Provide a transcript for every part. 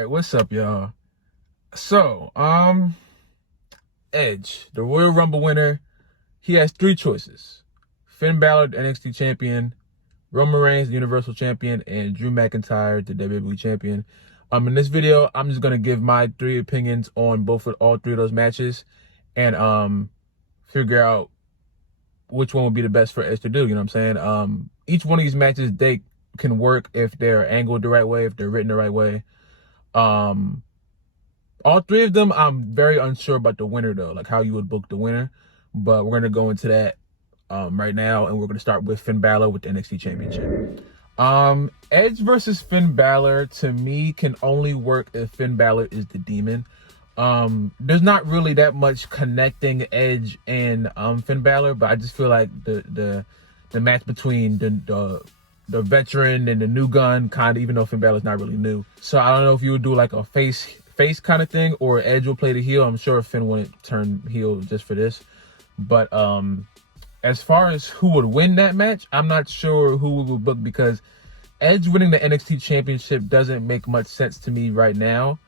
Hey, what's up, y'all? So, Edge, the Royal Rumble winner, he has three choices: Finn Balor, the NXT champion; Roman Reigns, the Universal champion; and Drew McIntyre, the WWE champion. In this video, I'm just gonna give my three opinions on all three of those matches, and figure out which one would be the best for Edge to do. You know what I'm saying? Each one of these matches, they can work if they're angled the right way, if they're written the right way. All three of them, I'm very unsure about the winner though, like how you would book the winner. But we're gonna go into that right now, and we're gonna start with Finn Balor with the NXT Championship. Edge versus Finn Balor to me can only work if Finn Balor is the demon. There's not really that much connecting Edge and Finn Balor, but I just feel like the match between the veteran and the new gun, kind of, even though Finn Balor's not really new. So I don't know if you would do like a face kind of thing, or Edge will play the heel. I'm sure Finn wouldn't turn heel just for this. But as far as who would win that match, I'm not sure who we would book, because Edge winning the NXT Championship doesn't make much sense to me right now.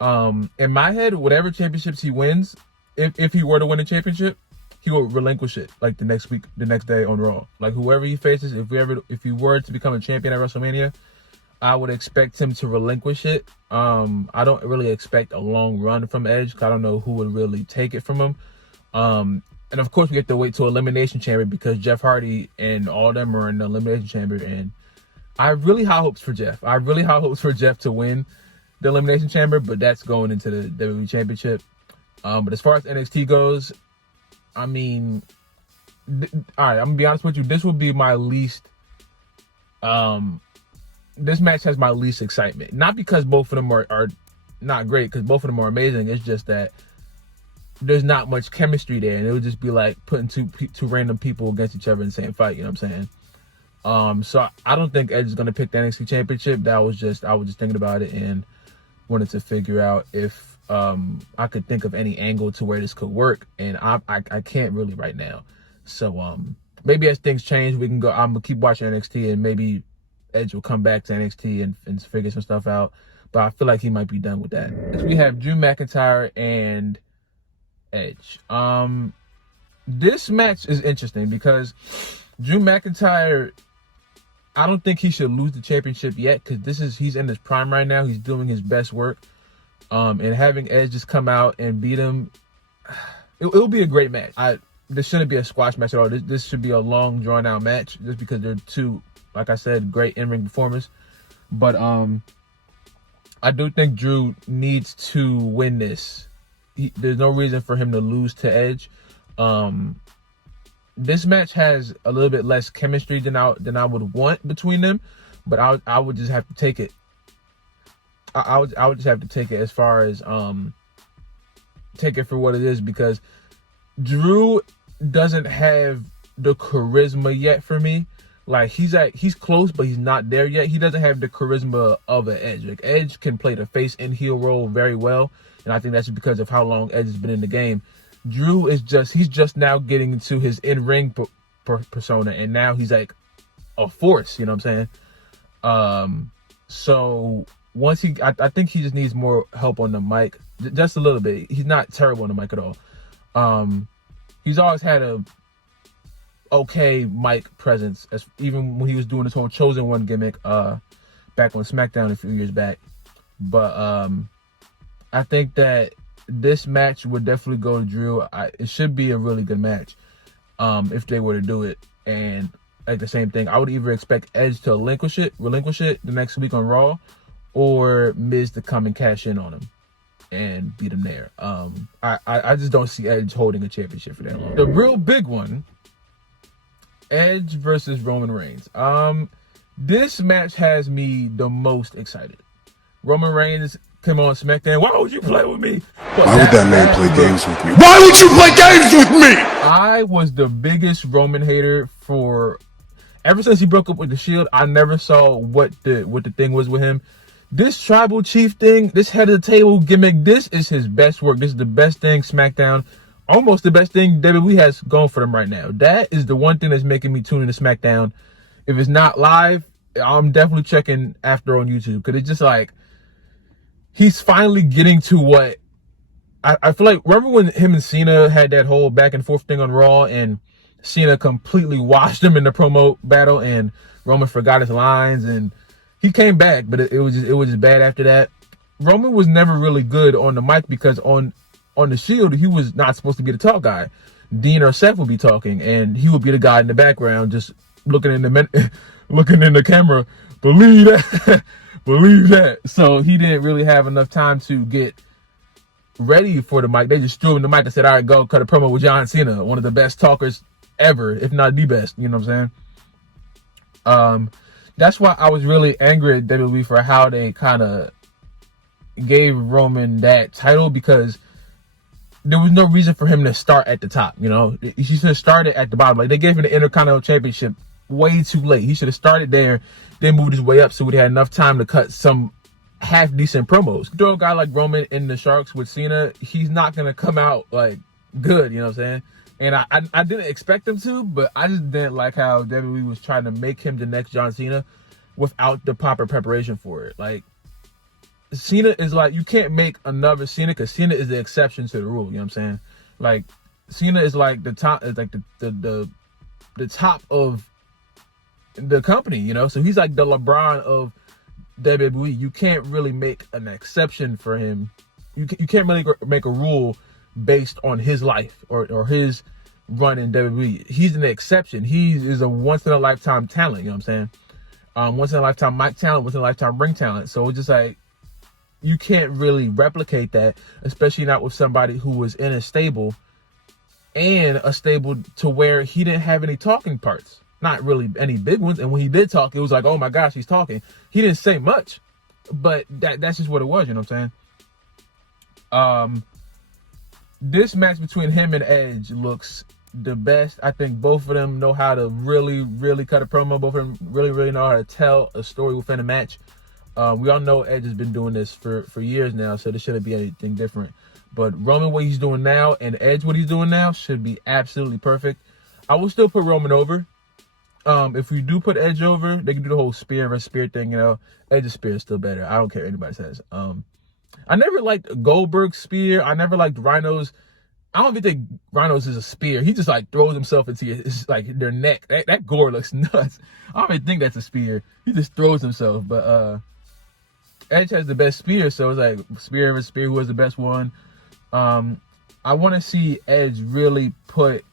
In my head, whatever championships he wins, if he were to win a championship, he will relinquish it like the next week, the next day on Raw. Like whoever he faces, if he were to become a champion at WrestleMania, I would expect him to relinquish it. I don't really expect a long run from Edge, because I don't know who would really take it from him. And of course, we have to wait till Elimination Chamber, because Jeff Hardy and all of them are in the Elimination Chamber, and I have really high hopes for Jeff. I have really high hopes for Jeff to win the Elimination Chamber, but that's going into the WWE Championship. But as far as NXT goes, I mean, all right, I'm gonna be honest with you. This will be my least. This match has my least excitement. Not because both of them are not great, because both of them are amazing. It's just that there's not much chemistry there, and it would just be like putting two random people against each other in the same fight. You know what I'm saying? So I don't think Edge is gonna pick the NXT Championship. I was just thinking about it and wanted to figure out if I could think of any angle to where this could work, and I can't really right now. So maybe as things change, we can go. I'm gonna keep watching NXT, and maybe Edge will come back to NXT and figure some stuff out. But I feel like he might be done with that. Next, we have Drew McIntyre and Edge. This match is interesting because Drew McIntyre, I don't think he should lose the championship yet, because he's in his prime right now. He's doing his best work. And having Edge just come out and beat him, it'll be a great match. This shouldn't be a squash match at all. This should be a long, drawn out match, just because they're two, like I said, great in-ring performers. But I do think Drew needs to win this. There's no reason for him to lose to Edge. This match has a little bit less chemistry than I would want between them, but I would just have to take it. I would just have to take it as far as take it for what it is, because Drew doesn't have the charisma yet for me. Like he's close, but he's not there yet. He doesn't have the charisma of an Edge. Like Edge can play the face and heel role very well, and I think that's because of how long Edge has been in the game. Drew is he's just now getting into his in-ring persona, and now he's like a force. You know what I'm saying? So once I think he just needs more help on the mic, just a little bit. He's not terrible on the mic at all. He's always had a okay mic presence, even when he was doing this whole Chosen One gimmick back on SmackDown a few years back. But I think that this match would definitely go to Drew. It should be a really good match if they were to do it. And like the same thing, I would either expect Edge to relinquish it the next week on Raw, or Miz to come and cash in on him and beat him there. I just don't see Edge holding a championship for that long. The real big one, Edge versus Roman Reigns. This match has me the most excited. Roman Reigns came on SmackDown. Why would you play with me? Why would that man play games with me? Why would you play games with me? I was the biggest Roman hater ever since he broke up with the Shield. I never saw what the thing was with him. This tribal chief thing, this head of the table gimmick, this is his best work. This is the best thing SmackDown, almost the best thing WWE has going for them right now. That is the one thing that's making me tune into SmackDown. If it's not live, I'm definitely checking after on YouTube, because it's just like, he's finally getting to what I feel like. Remember when him and Cena had that whole back and forth thing on Raw, and Cena completely washed him in the promo battle, and Roman forgot his lines, and he came back, but it was just bad after that. Roman was never really good on the mic because on the Shield he was not supposed to be the talk guy. Dean or Seth would be talking, and he would be the guy in the background just looking in the camera. Believe that, believe that. So he didn't really have enough time to get ready for the mic. They just threw him the mic and said, all right, go cut a promo with John Cena, one of the best talkers ever, if not the best. You know what I'm saying? That's why I was really angry at WWE for how they kind of gave Roman that title, because there was no reason for him to start at the top. You know, he should have started at the bottom. Like, they gave him the Intercontinental Championship way too late. He should have started there, then moved his way up so we had enough time to cut some half decent promos. Throw a guy like Roman in the Sharks with Cena, he's not gonna come out like good, you know what I'm saying? And I didn't expect him to, but I just didn't like how WWE was trying to make him the next John Cena without the proper preparation for it. Like, Cena is like, you can't make another Cena, because Cena is the exception to the rule, you know what I'm saying? Like, Cena is like the top, is like the top of the company, you know? So he's like the LeBron of WWE. You can't really make an exception for him. You can't really make a rule based on his life or his run in WWE. He's an exception. He is a once in a lifetime talent, you know what I'm saying? Once in a lifetime mic talent, once in a lifetime ring talent. So it's just like, you can't really replicate that, especially not with somebody who was in a stable, and a stable to where he didn't have any talking parts. Not really any big ones. And when he did talk, it was like, oh my gosh, he's talking. He didn't say much, but that's just what it was, you know what I'm saying? This match between him and Edge looks the best. I think both of them know how to really, really cut a promo. Both of them really, really know how to tell a story within a match. We all know Edge has been doing this for years now, so this shouldn't be anything different. But Roman, what he's doing now, and Edge, what he's doing now, should be absolutely perfect. I will still put Roman over. If we do put Edge over, they can do the whole spear versus spear thing, you know. Edge's spear is still better. I don't care what anybody says. I never liked Goldberg's spear. I never liked Rhino's. I don't even think Rhino's is a spear. He just like throws himself into like their neck. That gore looks nuts. I don't even think that's a spear. He just throws himself. But Edge has the best spear, so it's like spear versus spear, who has the best one. I want to see Edge really put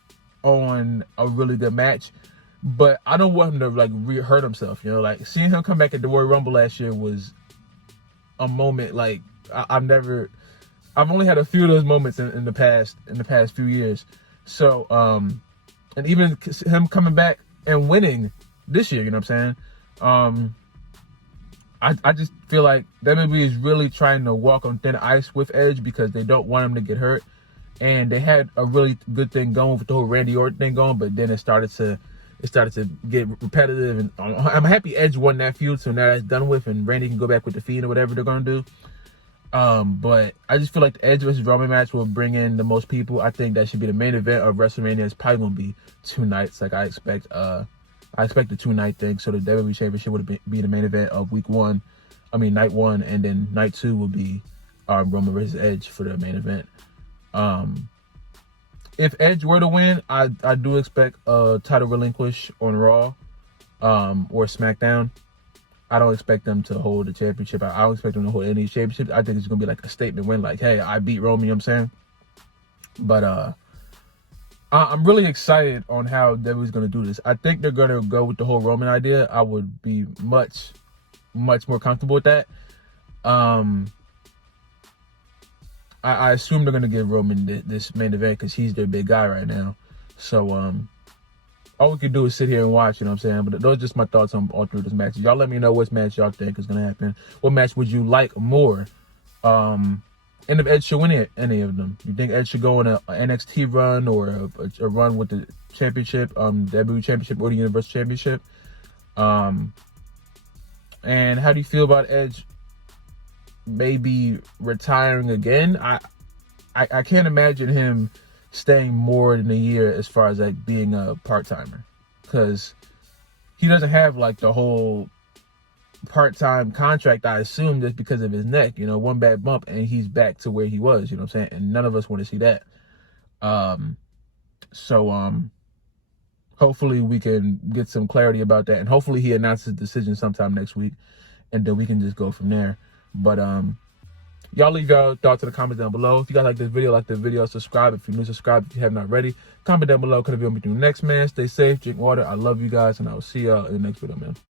on a really good match. But I don't want him to like hurt himself, you know. Like, seeing him come back at the Royal Rumble last year was a moment like I've only had a few of those moments in the past few years. So and even him coming back and winning this year, you know what I'm saying? I just feel like WWE is really trying to walk on thin ice with Edge, because they don't want him to get hurt. And they had a really good thing going with the whole Randy Orton thing going, but then it started to get repetitive, and I'm happy Edge won that feud, so now that's done with, and Randy can go back with the Fiend or whatever they're gonna do. But I just feel like the Edge versus Roman match will bring in the most people. I think that should be the main event of WrestleMania. It's probably gonna be 2 nights, like I expect. I expect the 2-night thing, so the WWE Championship would be the main event of night one, and then night 2 will be Roman versus Edge for the main event. If Edge were to win, I do expect a title relinquish on Raw or SmackDown. I don't expect them to hold the championship. I don't expect them to hold any championships. I think it's going to be like a statement win, like, hey, I beat Roman, you know what I'm saying? But I'm really excited on how WWE's going to do this. I think they're going to go with the whole Roman idea. I would be much, much more comfortable with that. I assume they're going to give Roman this main event because he's their big guy right now. So, all we can do is sit here and watch, you know what I'm saying? But those are just my thoughts on all 3 of those matches. Y'all let me know which match y'all think is going to happen. What match would you like more? And if Edge should win any of them. You think Edge should go on an NXT run or a run with the championship, WWE Championship or the Universal Championship? And how do you feel about Edge maybe retiring again? I can't imagine him staying more than a year as far as like being a part-timer, because he doesn't have like the whole part-time contract, I assume, just because of his neck. You know, one bad bump and he's back to where he was. You know what I'm saying? And none of us want to see that. Hopefully we can get some clarity about that, and hopefully he announces his decision sometime next week, and then we can just go from there. But y'all leave your thoughts in the comments down below. If you guys like this video, subscribe. If you're new, subscribe if you have not already. Comment down below. Could have been with you next, man. Stay safe, drink water. I love you guys, and I will see y'all in the next video, man.